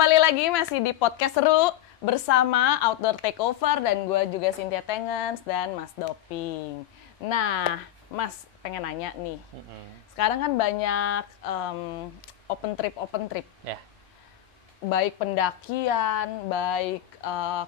kembali lagi masih di podcast seru bersama Outdoor Takeover dan gue juga Cynthia Tengens dan Mas Doping. Nah, Mas pengen nanya nih. Sekarang kan banyak open trip. Ya. Baik pendakian, baik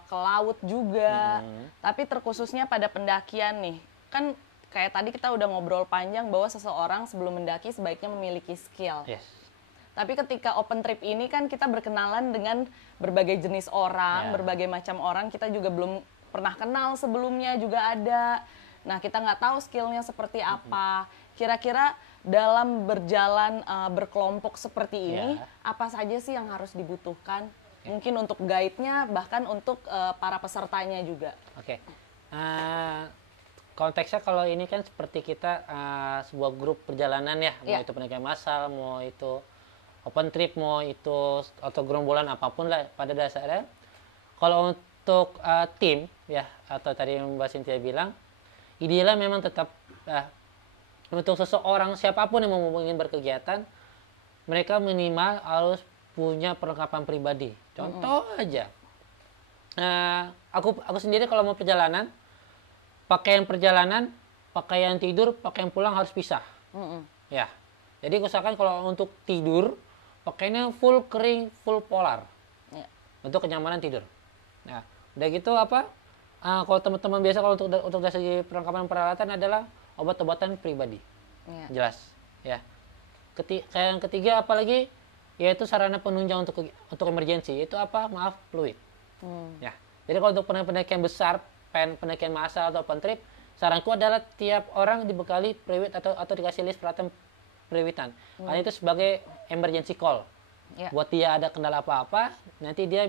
ke laut juga. Tapi terkhususnya pada pendakian nih. Kan kayak tadi kita udah ngobrol panjang bahwa seseorang sebelum mendaki sebaiknya memiliki skill. Yes. Tapi ketika open trip ini kan kita berkenalan dengan berbagai jenis orang, berbagai macam orang. Kita juga belum pernah kenal sebelumnya juga ada. Nah, kita nggak tahu skillnya seperti apa. Kira-kira dalam berjalan berkelompok seperti ini, apa saja sih yang harus dibutuhkan? Mungkin untuk guide-nya, bahkan untuk para pesertanya juga. Oke. Konteksnya kalau ini kan seperti kita sebuah grup perjalanan ya, mau itu pendakian massal, mau itu open trip, mau itu atau gerombolan apapun lah pada dasarnya. Kalau untuk tim ya, atau tadi Mbak Cynthia bilang, idealnya memang tetap untuk seseorang siapapun yang ingin berkegiatan, mereka minimal harus punya perlengkapan pribadi. Contoh aja, aku sendiri kalau mau perjalanan, pakaian perjalanan, pakaian tidur, pakaian pulang harus pisah. Ya, jadi usahakan kalau untuk tidur pakainya full kering, full polar, untuk kenyamanan tidur. Nah, udah gitu kalau teman-teman biasa kalau untuk dari segi perlengkapan peralatan adalah obat-obatan pribadi, jelas. Ya. Yang ketiga apalagi yaitu sarana penunjang untuk emergensi, itu fluid. Ya. Jadi kalau untuk pendakian besar, pendakian massal atau open trip, saranku adalah tiap orang dibekali fluid atau dikasih list peralatan fluidan. Karena itu sebagai emergency call. Buat dia ada kendala apa-apa, nanti dia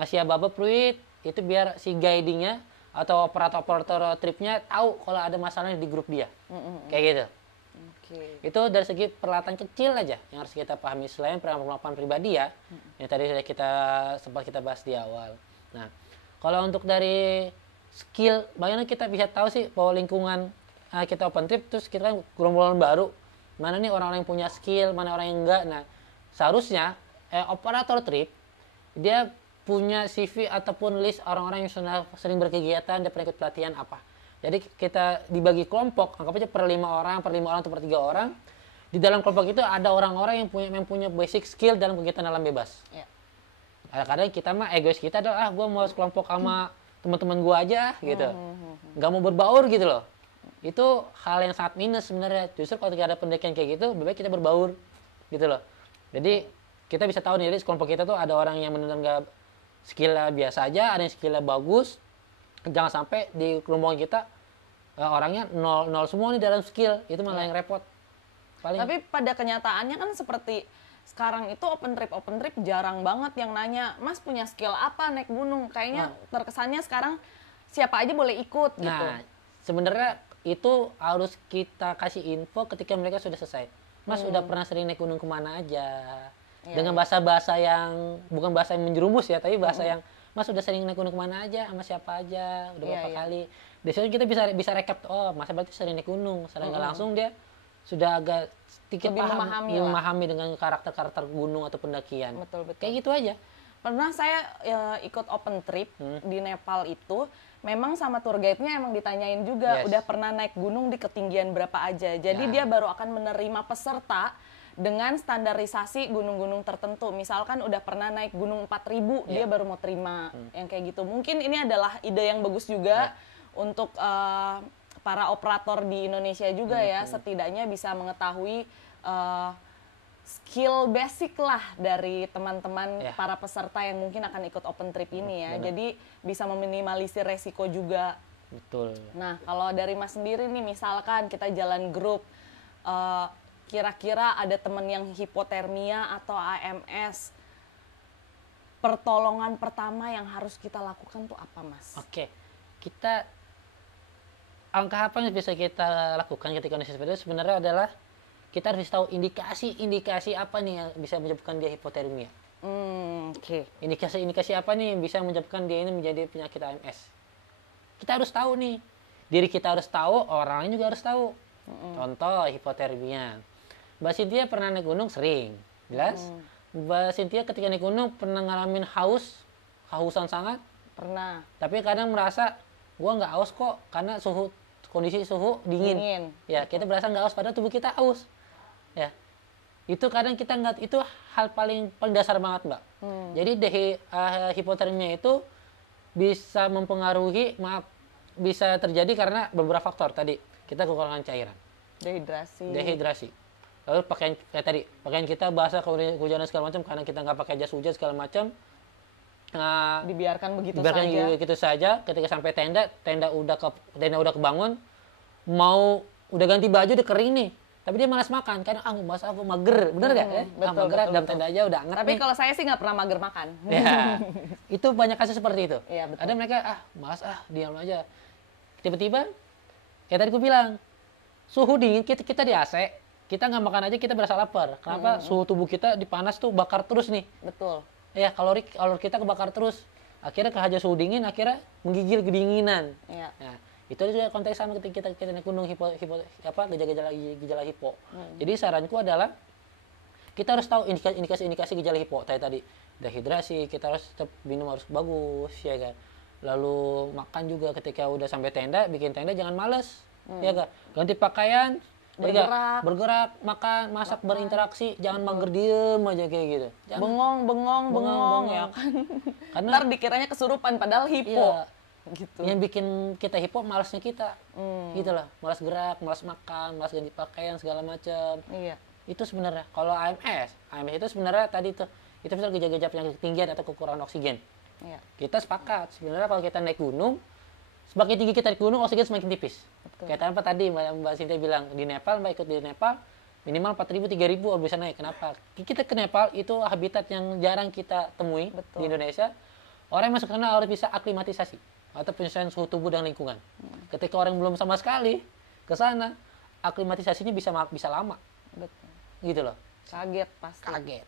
ngasih aba-aba fluid, itu biar si guidingnya atau operator tripnya tahu kalau ada masalah di grup dia. Kayak gitu. Itu dari segi peralatan kecil aja yang harus kita pahami selain perlengkapan pribadi ya, yang tadi sempat kita bahas di awal. Nah, kalau untuk dari skill, bagaimana kita bisa tahu sih bahwa lingkungan kita open trip, terus kita kan gerombolan baru, mana nih orang-orang yang punya skill, mana orang yang enggak. Nah, seharusnya operator trip dia punya CV ataupun list orang-orang yang sudah sering berkegiatan dan pernah ikut pelatihan apa. Jadi kita dibagi kelompok, anggap aja per 5 orang atau per 3 orang. Di dalam kelompok itu ada orang-orang yang punya basic skill dalam kegiatan alam bebas. Kadang-kadang kita mah egois kita adalah gue mau sekelompok sama teman-teman gue aja gitu, nggak mau berbaur gitu loh. Itu hal yang sangat minus sebenarnya. Justru kalau ada pendakian kayak gitu, lebih baik kita berbaur gitu loh. Jadi kita bisa tahu nih, di kelompok kita tuh ada orang yang menunjukkan skillnya biasa aja, ada yang skillnya bagus. Jangan sampai di rombongan kita orangnya nol semua nih dalam skill, itu malah yang repot. Tapi pada kenyataannya kan seperti sekarang itu open trip jarang banget yang nanya, Mas punya skill apa naik gunung? Kayaknya terkesannya sekarang siapa aja boleh ikut gitu. Nah, sebenarnya itu harus kita kasih info ketika mereka sudah selesai. Mas udah pernah sering naik gunung kemana aja? Dengan bahasa-bahasa yang bukan bahasa yang menjerumus ya, tapi bahasa yang Mas udah sering naik gunung kemana aja, sama siapa aja, udah berapa kali. Di situ kita bisa recap, oh Mas berarti sering naik gunung. Secara nggak langsung dia sudah agak sedikit memahami dengan karakter gunung atau pendakian. Betul. Kayak gitu aja. Pernah saya ikut open trip di Nepal itu, memang sama tour guide-nya emang ditanyain juga, udah pernah naik gunung di ketinggian berapa aja. Jadi dia baru akan menerima peserta dengan standarisasi gunung-gunung tertentu. Misalkan udah pernah naik gunung 4000, dia baru mau terima yang kayak gitu. Mungkin ini adalah ide yang bagus juga untuk para operator di Indonesia juga ya, setidaknya bisa mengetahui skill basic lah dari teman-teman para peserta yang mungkin akan ikut open trip ini ya. Jadi bisa meminimalisir resiko juga. Betul. Nah, kalau dari Mas sendiri nih, misalkan kita jalan grup, kira-kira ada teman yang hipotermia atau AMS, pertolongan pertama yang harus kita lakukan tuh apa, Mas? Oke, langkah apa yang bisa kita lakukan ketika kondisi seperti itu sebenarnya adalah kita harus tahu indikasi apa nih yang bisa menyebabkan dia hipotermia. Indikasi apa nih yang bisa menyebabkan dia ini menjadi penyakit AMS. Kita harus tahu nih, diri kita harus tahu, orangnya juga harus tahu. Contoh hipotermia, Mbak Cynthia pernah naik gunung sering, jelas. Mbak Cynthia ketika naik gunung pernah ngalamin hausan sangat? Pernah. Tapi kadang merasa gua nggak haus kok karena kondisi suhu dingin. Ya, kita berasa nggak haus padahal tubuh kita haus. Ya. Itu kadang kita nggak, itu hal paling dasar banget, Mbak. Jadi hipotermia itu bisa mempengaruhi, bisa terjadi karena beberapa faktor tadi. Kita kekurangan cairan. Dehidrasi. Lalu pakaian kita basah kehujanan segala macam karena kita nggak pakai jas hujan segala macam. Dibiarkan begitu saja. Ketika sampai tenda udah kebangun, mau udah ganti baju udah kering nih. Tapi dia malas makan, karena aku mager, bener gak? Mager dalam tenda aja udah anget. Tapi kalau saya sih nggak pernah mager makan. Ya, itu banyak kasus seperti itu. Ya, betul. Ada mereka malas diam aja. Tiba-tiba, kayak tadi aku bilang, suhu dingin kita di AC, kita nggak makan aja kita berasa lapar. Kenapa? Suhu tubuh kita dipanas tuh bakar terus nih. Betul. Ya, kalori kita kebakar terus. Akhirnya kehaja suhu dingin, akhirnya menggigil kedinginan. Iya. Nah, itu juga konteks sama ketika kita naik gunung gejala hipo. Jadi saranku adalah kita harus tahu indikasi gejala hipo tadi. Dehidrasi, kita harus tetap minum harus bagus, ya kan. Lalu makan juga ketika udah sampai tenda, bikin tenda jangan males, ya kan. Ganti pakaian, bergerak, makan, masak, berinteraksi, jangan mager diem aja kayak gitu. Bengong ya kan. Karena ntar dikiranya kesurupan padahal hipo. Iya. Gitu. Yang bikin kita hipo malasnya kita, gitu lah, malas gerak, malas makan, malas ganti pakaian segala macam. Iya. Itu sebenarnya kalau AMS itu sebenarnya tadi itu misalnya gejala-gejala penyakit ketinggian atau kekurangan oksigen. Iya. Kita sepakat sebenarnya kalau kita naik gunung, semakin tinggi kita naik gunung oksigen semakin tipis. Betul. Kayak apa tadi Mbak Cynthia bilang di Nepal, Mbak ikut di Nepal minimal 4.000 3.000 bisa naik. Kenapa? Kita ke Nepal itu habitat yang jarang kita temui. Betul. Di Indonesia. Orang yang masuk ke sana harus bisa aklimatisasi atau penyesuaian suhu tubuh dan lingkungan. Ketika orang belum sama sekali ke sana, aklimatisasinya bisa lama. Betul. Gitu loh. Kaget pasti.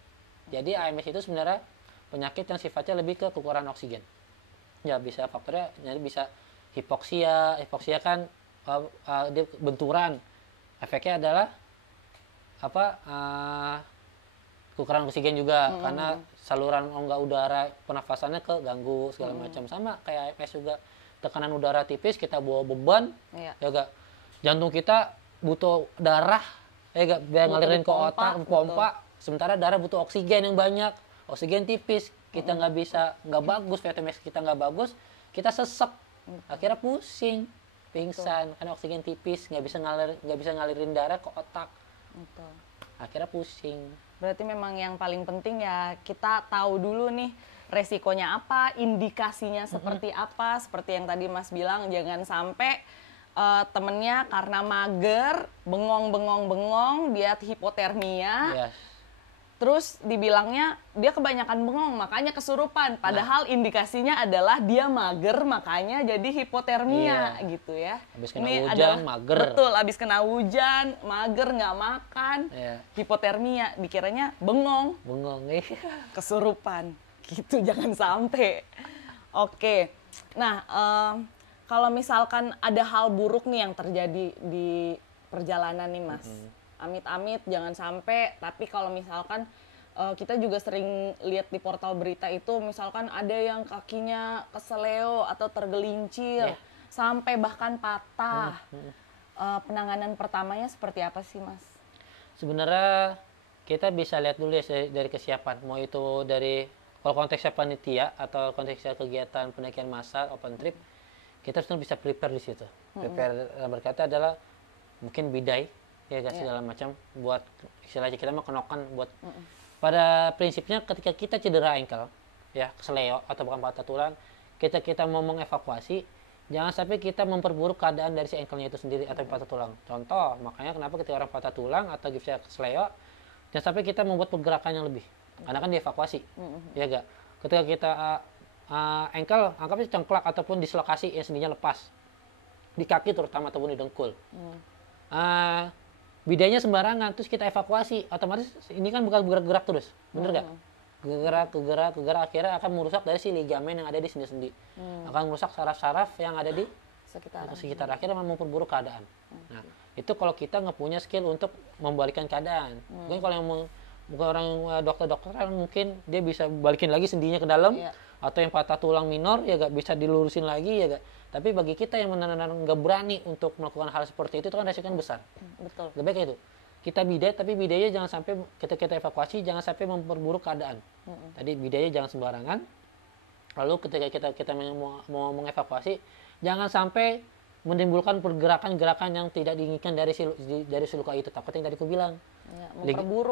Jadi AMS itu sebenarnya penyakit yang sifatnya lebih ke kekurangan oksigen. Ya bisa faktornya bisa hipoksia kan dia benturan. Efeknya adalah kekurangan oksigen juga karena saluran rongga udara pernafasannya keganggu segala macam. Sama kayak AMS juga, tekanan udara tipis, kita bawa beban, ya gak, jantung kita butuh darah, ya gak, biar ngalirin ke otak, pompa, sementara darah butuh oksigen yang banyak, oksigen tipis, kita nggak bagus, VTMX kita nggak bagus, kita sesek, akhirnya pusing, pingsan, karena oksigen tipis, nggak bisa ngalirin darah ke otak. Betul. Akhirnya pusing. Berarti memang yang paling penting ya kita tahu dulu nih resikonya apa, indikasinya seperti apa, seperti yang tadi Mas bilang, jangan sampai temennya karena mager, bengong, dia hipotermia, terus dibilangnya dia kebanyakan bengong makanya kesurupan, padahal indikasinya adalah dia mager makanya jadi hipotermia gitu ya. Habis kena hujan, mager. Betul, habis kena hujan, mager, nggak makan, hipotermia, dikiranya bengong, kesurupan, gitu, jangan sampai. Oke, nah kalau misalkan ada hal buruk nih yang terjadi di perjalanan nih Mas, amit-amit jangan sampai, tapi kalau misalkan kita juga sering lihat di portal berita itu, misalkan ada yang kakinya keseleo atau tergelincir, sampai bahkan patah. Penanganan pertamanya seperti apa sih Mas? Sebenarnya kita bisa lihat dulu ya dari kesiapan, mau itu dari, kalau konteksnya panitia atau konteksnya kegiatan pendakian massal, open trip, kita harus bisa prepare di situ. Prepare berkata adalah mungkin bidai, ya guys, segala macam buat istilahnya kita mau kenokan buat pada prinsipnya ketika kita cedera ankle ya, kesleo atau bukan patah tulang, kita mau mengevakuasi, jangan sampai kita memperburuk keadaan dari si ankle-nya itu sendiri atau patah tulang. Contoh, makanya kenapa ketika orang patah tulang atau gipsnya kesleo, jangan sampai kita membuat pergerakan yang lebih, karena kan dievakuasi, ya gak. Ketika kita ankle anggapnya cengklak ataupun dislokasi yang sendinya lepas di kaki terutama ataupun di dengkul, bidanya sembarangan, terus kita evakuasi, otomatis ini kan bukan bergerak terus, bener gak? Gerak, akhirnya akan merusak dari si ligamen yang ada di sendi-sendi, akan merusak saraf-saraf yang ada di sekitar, akhirnya memperburuk keadaan. Nah, itu kalau kita nggak punya skill untuk membalikkan keadaan. Mungkin kalau yang bukan orang dokter-dokter kan mungkin dia bisa balikin lagi sendinya ke dalam, atau yang patah tulang minor ya gak bisa dilurusin lagi ya gak. Tapi bagi kita yang benar-benar nggak berani untuk melakukan hal seperti itu kan resikonya besar. Betul. Lebih baik itu kita bidet, tapi bidenya jangan sampai kita evakuasi jangan sampai memperburuk keadaan. Tadi bidenya jangan sembarangan. Lalu ketika kita mau mengevakuasi jangan sampai menimbulkan pergerakan-gerakan yang tidak diinginkan dari si luka itu. Takutnya yang tadi aku bilang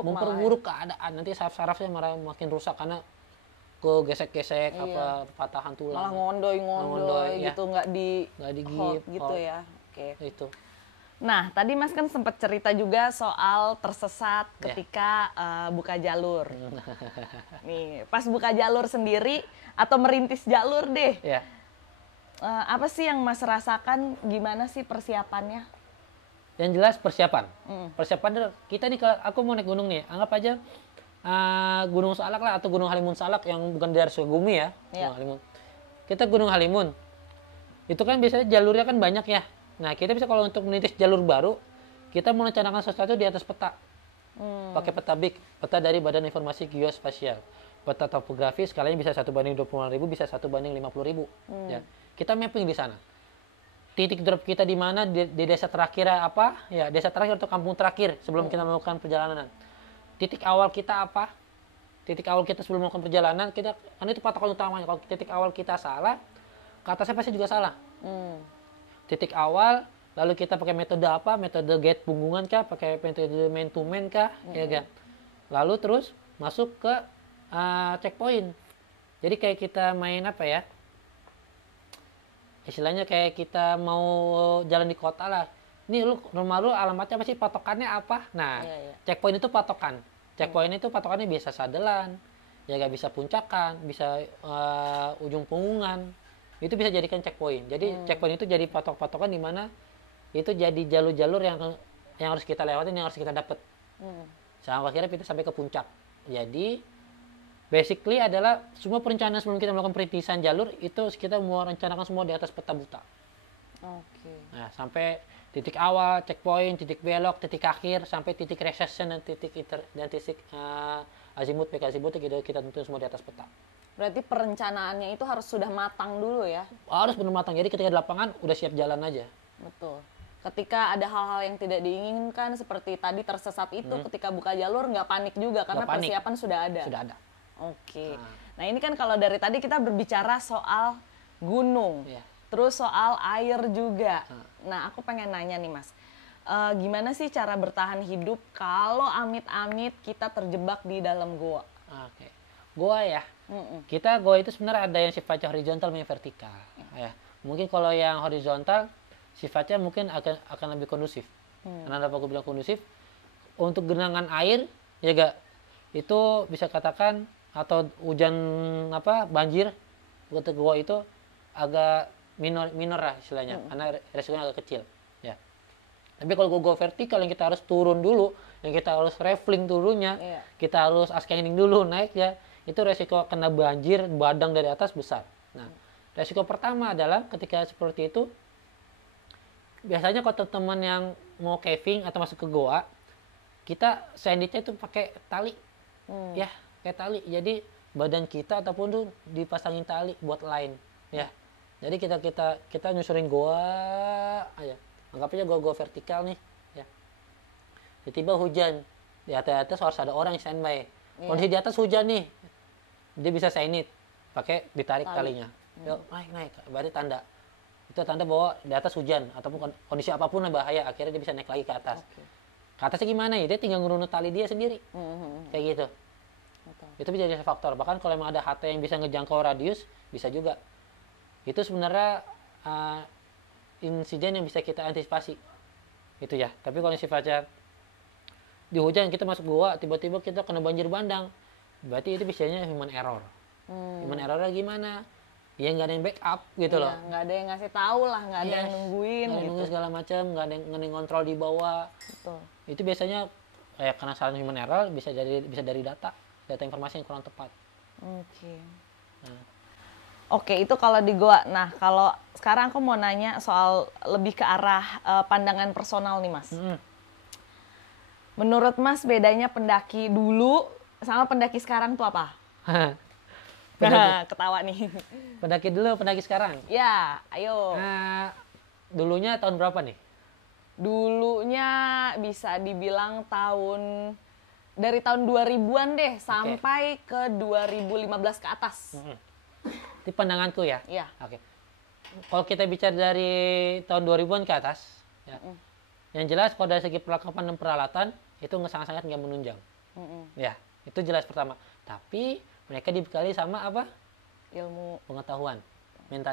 memperburuk keadaan, nanti saraf-sarafnya makin rusak karena gesek-gesek apa patahan tulang, malah ngondoy gitu, nggak digigit gitu ya. Itu. Nah, tadi Mas kan sempat cerita juga soal tersesat ketika buka jalur. Nih, pas buka jalur sendiri atau merintis jalur deh. Apa sih yang Mas rasakan? Gimana sih persiapannya? Yang jelas persiapan. Persiapan kita nih, kalau aku mau naik gunung nih, anggap aja Gunung Salak lah atau Gunung Halimun Salak yang bukan dari Sukabumi ya. Gunung Halimun. Kita Gunung Halimun. Itu kan biasanya jalurnya kan banyak ya. Nah, kita bisa kalau untuk menitis jalur baru, kita merencanakan sesuatu di atas peta. Pakai peta BIG, peta dari Badan Informasi Geospasial. Peta topografi skalanya bisa 1:25.000, bisa 1:50.000. Ya. Kita mapping di sana. Titik drop kita di mana, di desa terakhir apa? Ya, desa terakhir atau kampung terakhir sebelum kita melakukan perjalanan. Titik awal kita apa? Titik awal kita sebelum melakukan perjalanan, kita kan itu patokan utamanya. Kalau titik awal kita salah, ke atasnya pasti juga salah. Titik awal, lalu kita pakai metode apa? Metode gate punggungan kah? Pakai metode man to man kah? Ya kan? Lalu terus masuk ke checkpoint. Jadi kayak kita main apa ya? Istilahnya kayak kita mau jalan di kota lah. Ini rumah lu alamatnya apa sih, patokannya apa? Nah, checkpoint itu patokan. Checkpoint itu patokannya biasa sadelan, ya gak bisa puncakan, bisa ujung punggungan. Itu bisa jadikan checkpoint. Jadi checkpoint itu jadi patok-patokan di mana itu jadi jalur-jalur yang harus kita lewatin, yang harus kita dapat. Sampai akhirnya kita sampai ke puncak. Jadi basically adalah semua perencanaan sebelum kita melakukan perintisan jalur itu kita mau rencanakan semua di atas peta buta. Nah, sampai titik awal, checkpoint, titik belok, titik akhir, sampai titik recession dan titik azimut, peak azimut gitu kita tentuin semua di atas peta. Berarti perencanaannya itu harus sudah matang dulu ya? Harus benar matang. Jadi ketika di lapangan udah siap jalan aja. Betul. Ketika ada hal-hal yang tidak diinginkan seperti tadi tersesat itu, ketika buka jalur nggak panik juga karena persiapan sudah ada. Sudah ada. Nah ini kan kalau dari tadi kita berbicara soal gunung. Terus soal air juga. Nah, aku pengen nanya nih, Mas. Gimana sih cara bertahan hidup kalau amit-amit kita terjebak di dalam goa? Goa ya. Kita goa itu sebenarnya ada yang sifatnya horizontal dan vertikal. Ya. Mungkin kalau yang horizontal sifatnya mungkin akan lebih kondusif. Kenapa aku bilang kondusif? Untuk genangan air ya gak, itu bisa katakan atau hujan banjir untuk goa itu agak minor lah istilahnya, karena resikonya agak kecil ya. Tapi kalau go vertikal yang kita harus turun dulu, yang kita harus rafting turunnya, kita harus ascending dulu naik ya, itu resiko kena banjir badang dari atas besar. Nah, resiko pertama adalah ketika seperti itu, biasanya kalau teman-teman yang mau caving atau masuk ke goa, kita sandwich-nya itu pakai tali, ya kayak tali. Jadi badan kita ataupun tuh dipasangin tali buat line, ya. Jadi kita nyusurin goa aja. Anggap aja goa vertikal nih, ya. Tiba-tiba hujan. Di atas harus ada orang yang standby. Kondisi di atas hujan nih. Dia bisa sainit pakai ditarik talinya. Yuk, naik. Berarti tanda. Itu tanda bahwa di atas hujan ataupun kondisi apapun yang bahaya, akhirnya dia bisa naik lagi ke atas. Ke atasnya gimana ya? Dia tinggal ngurunut tali dia sendiri. Kayak gitu. Itu bisa jadi faktor. Bahkan kalau emang ada halte yang bisa ngejangkau radius, bisa juga. Itu sebenarnya insiden yang bisa kita antisipasi itu ya. Tapi kalau sifatnya di hujan kita masuk goa, tiba-tiba kita kena banjir bandang, berarti itu biasanya human error. Human errornya gimana? Ya nggak ada yang backup gitu loh. Nggak ada yang ngasih tahu lah, nggak ada yang nungguin gitu. Nunggu segala macam, nggak ada yang ngontrol di bawah. Betul. Itu biasanya karena salah human error bisa dari data informasi yang kurang tepat. Oke, itu kalau di goa. Nah, kalau sekarang aku mau nanya soal lebih ke arah pandangan personal nih, Mas. Menurut Mas bedanya pendaki dulu sama pendaki sekarang tuh apa? Ketawa nih. Pendaki dulu, pendaki sekarang. Ya, ayo. Dulunya tahun berapa nih? Dulunya bisa dibilang dari tahun 2000-an deh sampai ke 2015 ke atas. Di pandanganku ya. Iya. Oke. Kalau kita bicara dari tahun 2000-an ke atas, ya. Yang jelas kalau dari segi perlengkapan dan peralatan itu sangat-sangat nggak menunjang. Ya, itu jelas pertama. Tapi mereka dibekali sama apa? Ilmu pengetahuan, mental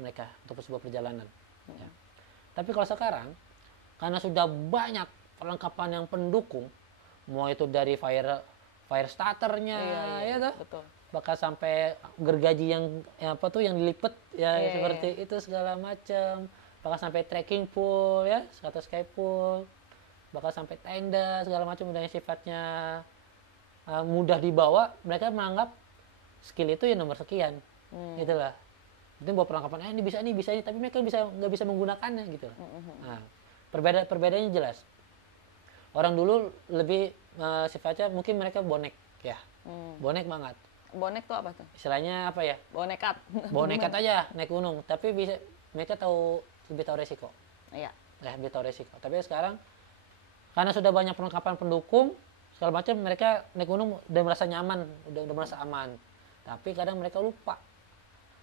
mereka untuk sebuah perjalanan. Ya. Tapi kalau sekarang, karena sudah banyak perlengkapan yang pendukung, mau itu dari fire starternya, ya toh, betul. Bahkan sampai gergaji yang dilipet ya seperti itu segala macam, bahkan sampai trekking pole ya, atau sky pole, bahkan sampai tenda segala macam udah yang sifatnya mudah dibawa, mereka menganggap skill itu ya nomor sekian, gitulah. Itu bawa perlengkapan, ini bisa ini, tapi mereka nggak bisa menggunakannya gitu. Nah, perbedaannya jelas. Orang dulu lebih sifatnya mungkin mereka bonek ya, bonek banget. Bonek tuh apa tuh? Istilahnya apa ya? Bonekat. Bonekat aja naik gunung, tapi mereka lebih tahu resiko. Iya. Lebih tahu resiko. Tapi sekarang karena sudah banyak perlengkapan pendukung segala macam, mereka naik gunung udah merasa nyaman, udah merasa aman. Tapi kadang mereka lupa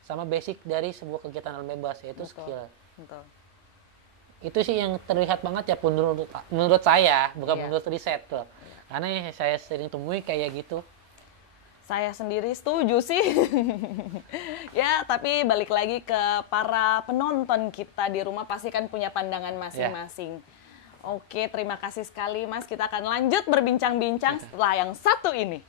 sama basic dari sebuah kegiatan alam bebas, yaitu skill. Betul. Itu sih yang terlihat banget ya menurut saya, bukan menurut riset tuh. Karena saya sering temui kayak gitu. Saya sendiri setuju sih. Ya, tapi balik lagi ke para penonton kita di rumah pasti kan punya pandangan masing-masing. Oke, terima kasih sekali Mas. Kita akan lanjut berbincang-bincang setelah yang satu ini.